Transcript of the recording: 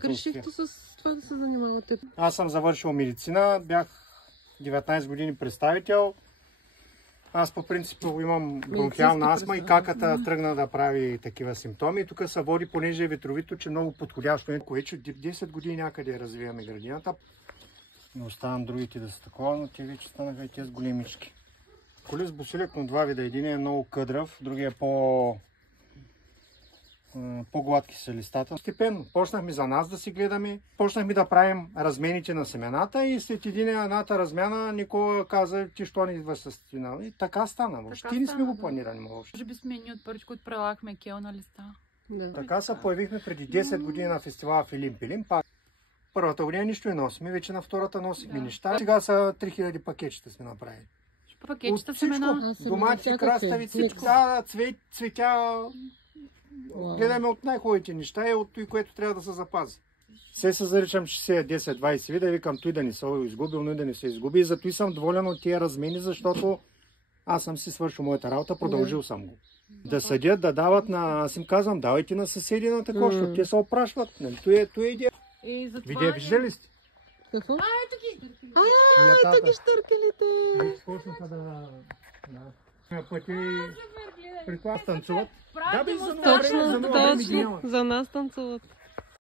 Как решихте с това да се занимавате? Аз съм завършил медицина, бях 19 години представител. Аз по принцип имам бронхиална астма и каката тръгна да прави такива симптоми. Тук се води, понеже е ветровито, че много подходящо. Вече 10 години някъде развиваме градината. Не оставам другите да са такова, но те вече станаха и тези големички. Колис босилек на два вида. Един е много къдрав, другия е по-гладки са листата. Постепенно почнахме за нас да си гледаме, почнахме да правим размените на семената и след едната размяна Никола каза, ти що не идва с финал. И така стана. Въобще не сме го планирали. Може би сме ни от първичко отпрелагахме кел на листа. Да. Така се появихме преди 10 години на фестивала Филим Пилим. Първата година нищо не носим, вече на втората носихме неща. Сега са 3000 пакетчета сме направили. Пакетчета семена. Домати, крастави, всичко. Цветя. Гледаме от най-хубавите неща и от той, което трябва да се запази. Все се заричам 60, 10, 20 вида и викам той да не се изгубил, но и да не се изгуби. И зато и съм доволен от тия размени, защото аз съм си свършил моята работа, продължил съм го. Да съдят, да дават на... Аз им казвам, давайте на съседи на такова, защото те се опрашват. Той е идея. Видео виждали сте? Какво? Ето ги! Ето ги щъркалите! Почнаха да... Пъти при клас танцуват. Точно, за нас танцуват.